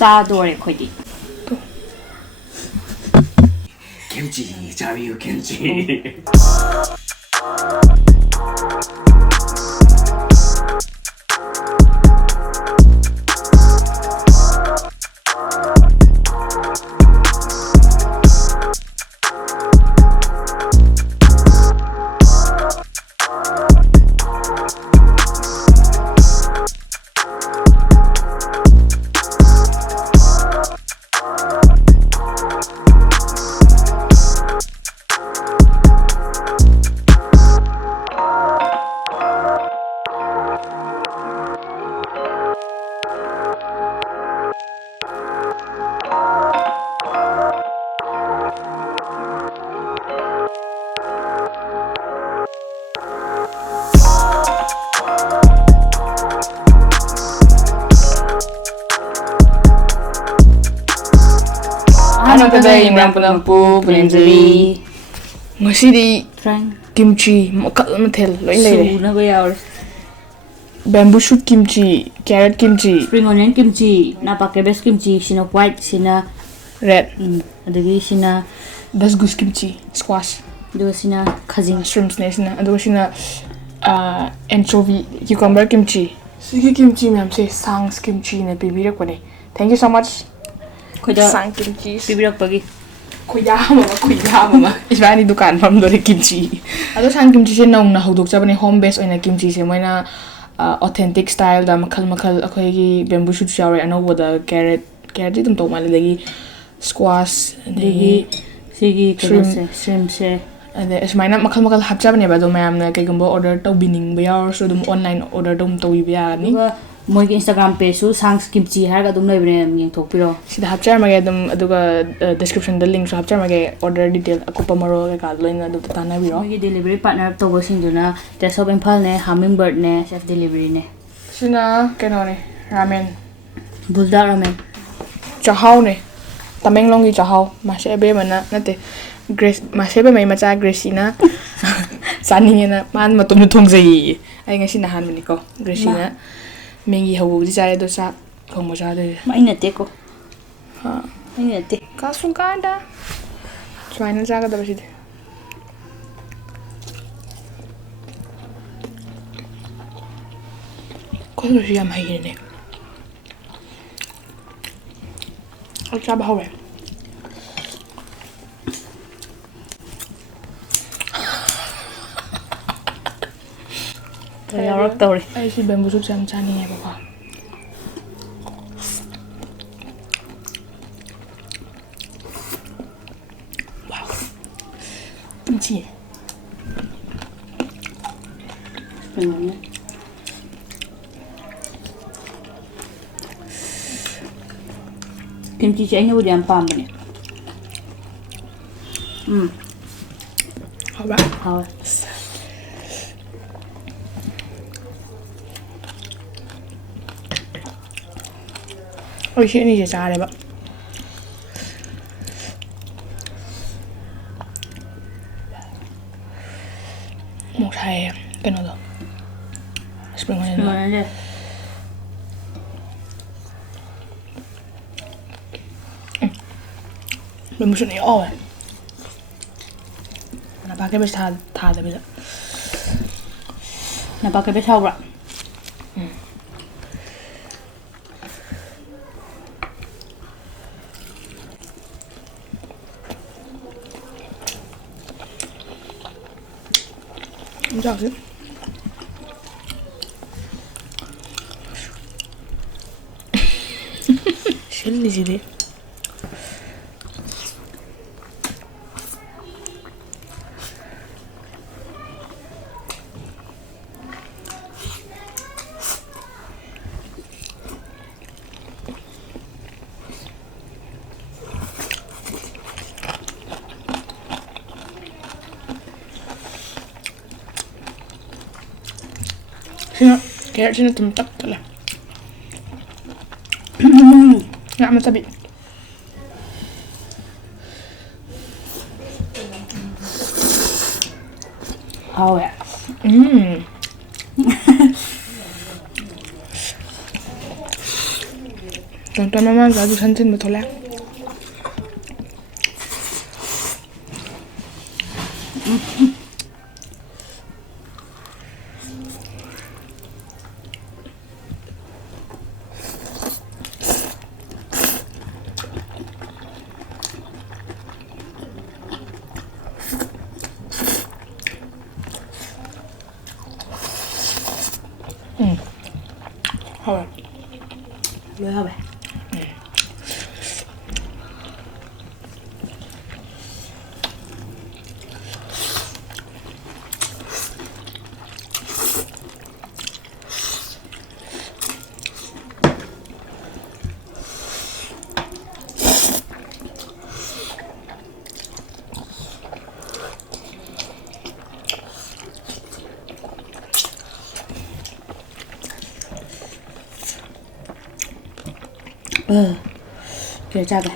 싸도래 거기. 김치, 자비유 김치. Today, nampu brinjali. Ngasi Frank. kimchi makal mathel loi lei. Su na ba yaw. Bamboo shoot kimchi, carrot kimchi, Spring onion kimchi, napa cabbage kimchi, sina white, sina red, adagi sina basgus kimchi, squash, do sina khajing. shrimps ne sina, adu sina anchovy, cucumber kimchi. Sigi kimchi ma'am say Shang's kimchi ne bibirak ko ne. Thank you so much. Khoida Shang kimchi. bibirak pagi. Kuya mama. Isbani dukan from the kimchi. Ado Shang kimchi se naung na hodok chabane home base oina kimchi se moina authentic style da makhal akhoi gi bamboo shoot shower anobo da carrot dum to mali dagi squash Dagi sigi shrimp se and ismaina makhal hapchabane ba do mayam na kai gumbo order to bining ba yaw so dum online order dum to bi ya ni moi Instagram page su Shang's kimchi har ga dum lai bre yeng thok piro sida hapchar mage dum aduga description da link so hapchar mage order detail akupa maro ka loina du tana biro moi delivery partner to go sing duna Test of Impal ne Hummingbird ne chef delivery ne sina keno ne ramen bulldog ramen chahau ne Tamenglong gi chahau mashe be mana nate grace mashe be mai macha gracina saninge na man matum thongjai ai ngasi na han mani ko gracina mengi hawu ji chare do sa khongmo cha de mai na te ko ha mai na te ka sunganda chwaina jaga da basi de ko no ri am hai ne I'll how it. Yarak tawri. I see bamboo shoot jam chani hai baba. Wow. Kimchi. Kimchi chị anh đâu đi ăn pam vậy? How ba? Hào. Ôi shit ni cha đấy ba. Một thai cái nào rồi? Spring onion. Mà đây. Bamboo shoot này ôi. Nó ba cái bếp thà đấy bây giờ. Napa cái bếp sau rồi. Không sao chứ. Shell gì đấy. Carrot sini tumtak lah. Nggak mau tapi. Hào ạ. ตอนมาๆ자주 산책 못 할래? 하와. 왜 하왜? 그래 잡아.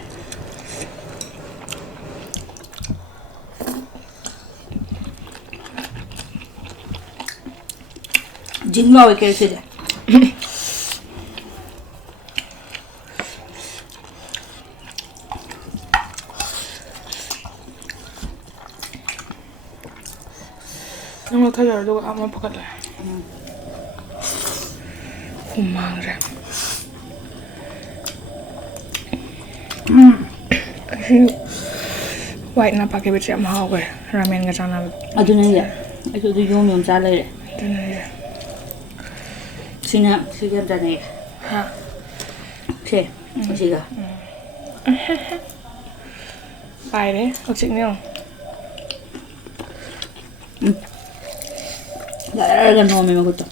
징거 왜 이렇게 이거 타자 누가 아무 바깥에. 고마워래. White na pakai biji mahal gue ramen ke sana. Aduh nih ya, itu tuh yum salah ya. Sini kan sana ya. Ha. Sih, sih kah? Pai deh, oxy nih. Gak ada kan mau memang gitu.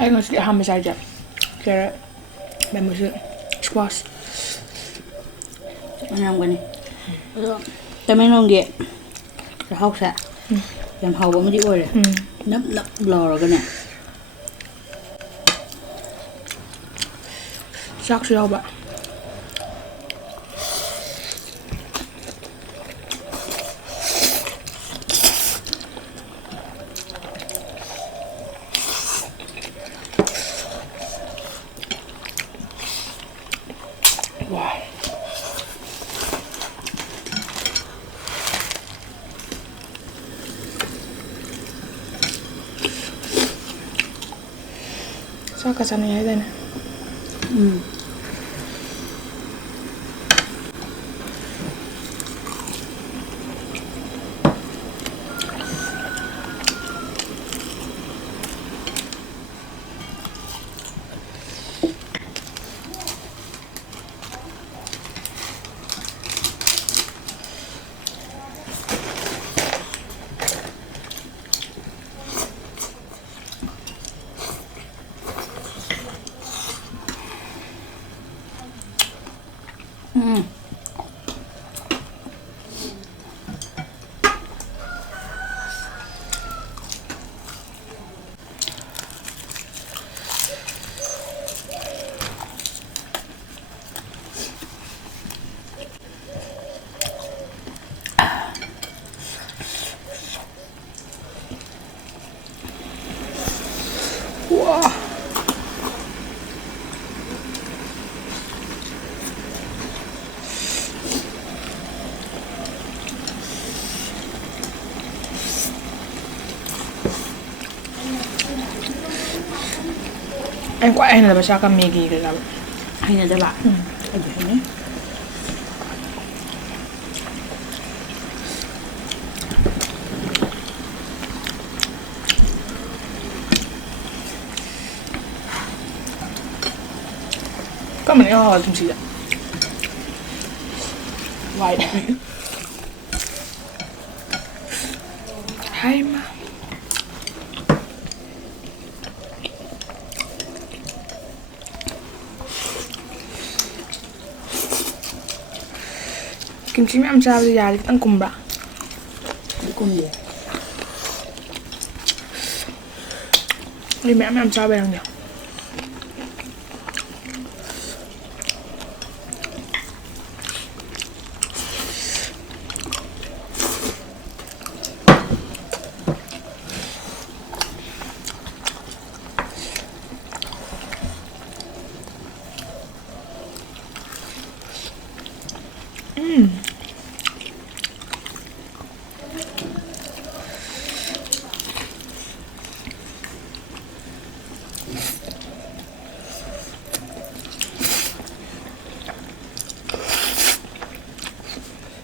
Anh nggak sedih hampir saja. Carrot, bamboo shoot, squash. Anh nih. Tapi nong dia, rau sa, yang hau bông đi ôi rồi, nấp lò rồi cái này. Chắc siêu bạn. Wow. Sao kesannya aja nih? Wah. Anh quậy hay là bà sao cầm mì kỳ rồi Hay là các bạn. Anh phải nhé. Các mình yêu hỏi 김치. White. Hay mà. 김치 면 짜도 야리 땅 곰바. 꿈이야. 우리 면 짜봐 양요.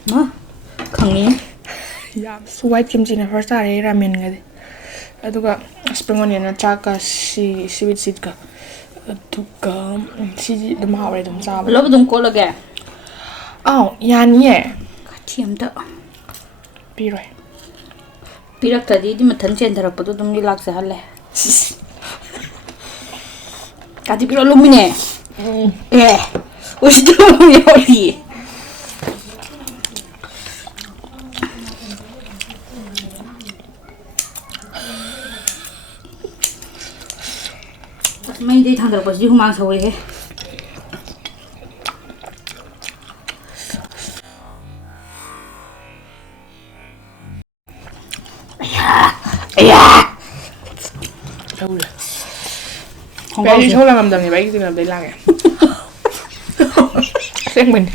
뭐? 강이? 야, white kimchi는 first time ramen gadi. Aduga spring onion chaka seaweed seed ka. Aduga si dum hawre dum chaba. Lo dum ko lage. Oh, yani. Thiam da. Piroi. Pirak ta di mathan chen thara padu dum ni lak sa halle. Kati piro lumine. Ush dum yori. Meitei thang ko ji humang sawi he. Đâu rồi? Bé đi số làm đầm thì bé cái làm đấy lang à? Xem mình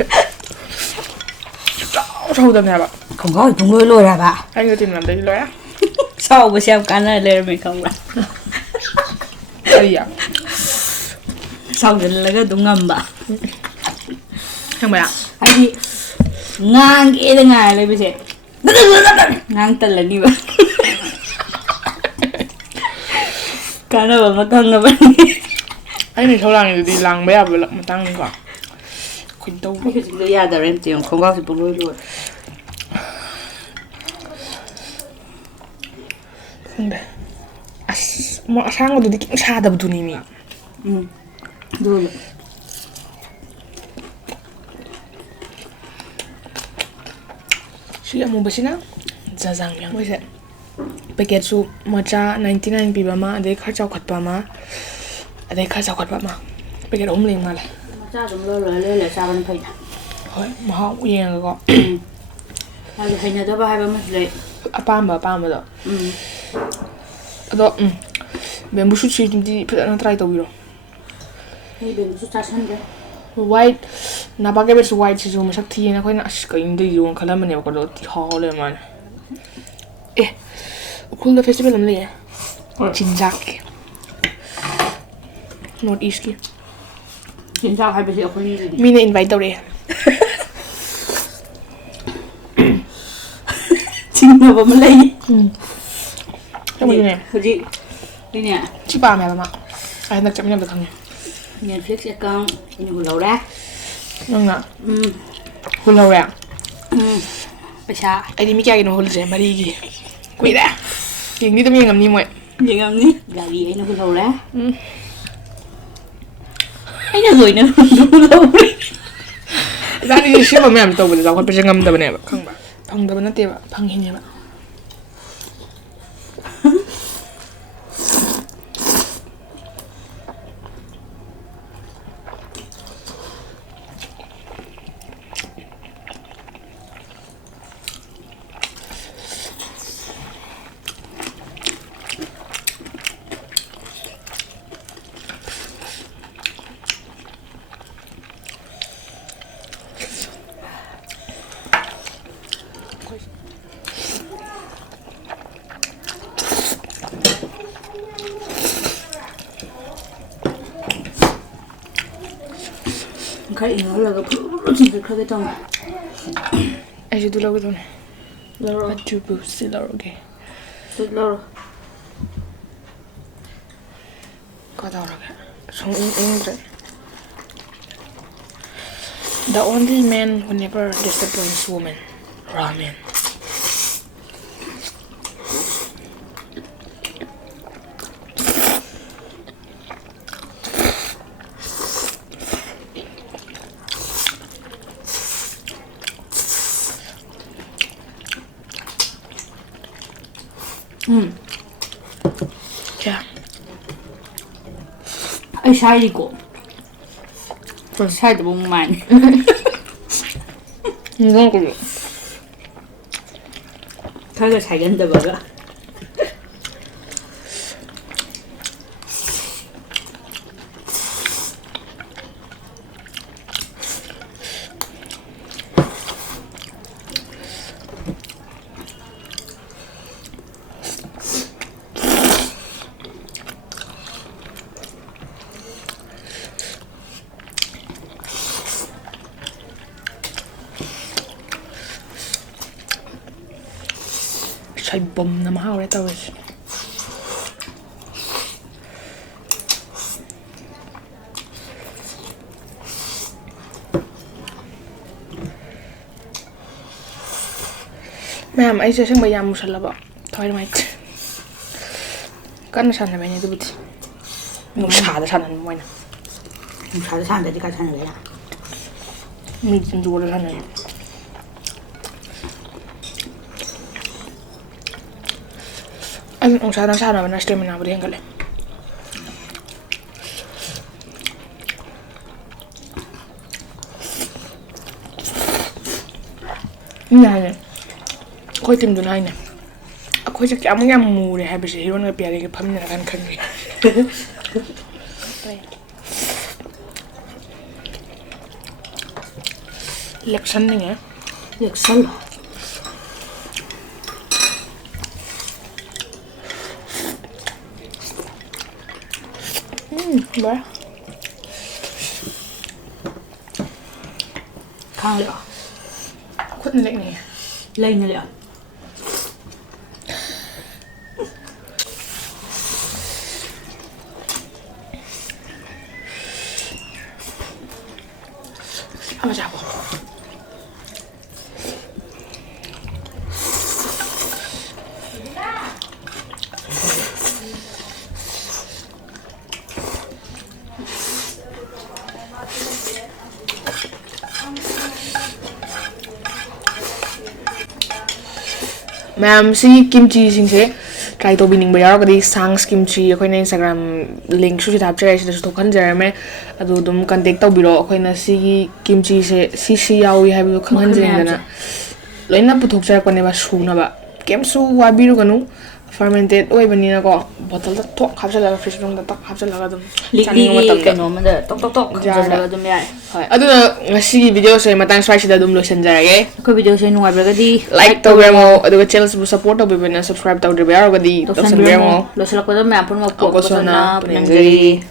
sâu đầm này bạn. Không có chúng lôi lôi ra bà. Anh cứ tìm làm đấy lóe. Sau bữa xem cái này lên mình không làm. Đây à? Sau đó là cái đúng ngầm bà. Không phải ạ? Anh đi ngang cái đây ngày lên bây giờ. Ngang tận là đi bà. Cái nào mà căng là vậy. Anh này sâu lang thì đi lang bé à vừa lắm mà tăng lên quả. Khuyên đâu. Cái gì đó ya đời em tiền không có thì bụng lôi lôi. Không để. À, mà sang rồi thì cũng xa đập tụi mình. Rồi. Siya mo ba sina? Zazang yang. Wait. Packet su macha 99 pi ba ma ade khar chau khat pa ma. Ade khar chau khat pa ma. Packet om ling ma la. Cha đúng lôi là sao anh phải. Hoi, ma ha uyeng ko. Hai hay nhà đó ba hai ba mất rồi. Apamba do. Ado bamboo shoot chi di putana try to biro. Hey bên chút cha sân đấy. White na ba ke be white chi zo ma sak thi na khoi na ka in de yo khala mane ko do ti ha le man. Cool the festival am le. Chinjak. North East ki. Chính sao hai bên sẽ không đi gì. Mina invite tau re. Chính là bấm lấy. Cái gì nè? Gì? Đây nè. Chi ba mẹ ma. Ai nak cham nyam da thang. Netflix sẽ con anh ngồi lâu ra. Nang na. Hul ho ya. Phải sao? Ai di mi kya ki no hul je mari gi. Kui da. Yeng ni tam yeng am ni moi. Vậy ngầm đi. Gà gì anh ngồi lâu ra. Anh là người nữa đủ lâu đi. Ra ni shi ba me am to ba da ko pe ngam da ba ne ba. Khang ba. Phang da ba na te ba. Phang hin ne ba. Cái nó là cái chỉ việc cái trong. Ai ju du lo ko ne. Lâu rồi. Chu bu si lo ge. Rất lâu rồi. Có đâu rồi. Song in re. The only man who never disappoints women. Ramen. Kya? Ai sai đi cô. Sai được bông màn. Ngon ko. Thôi cái sai gần được rồi. Sai bom na mahal đấy tao. Ma'am, ai sẽ bây giờ musal ba? Thôi mày. Kan sana ba niya dubut? Musada sana mo na. Musada sana di ka sana ya. Medyo duro sana. Ang usada sana ba na stream na ba din kale? Nè, khôi tìm tụi này nè. Khôi chắc chắn muốn mù để hai bà sĩ luôn cái bia cái phẩm này là khăn gì. Lệch xanh này nhá. Lệch xanh. Bữa. Khang liệu. Khuất lệnh này. Lên liệu. Ama chào. Ma'am, si kimchi sing se try to bining bayar ko di Shang's kimchi ako na Instagram link su tap chai sa to kan jar me adu dum contact taw biro ako na si kimchi se si yawi ha bi khan han jeng na loina puthok char ko ne ba su na ba kem su wa biru kanu fermented oi bani na ko bottle ta thok khap la fridge room ta tak khap la dum Li cái nó mà tok tok tok giờ dum yai. Hoi adu ngasi video se matang swai da dum lo sen jar ge Cái video sẽ nuôi bữa cái đi. like to gramo adu channel su support to be na subscribe to de bayar ko di to sen gramo Lo sila ko da mẹ pun mau Ako ko sana na penenggari.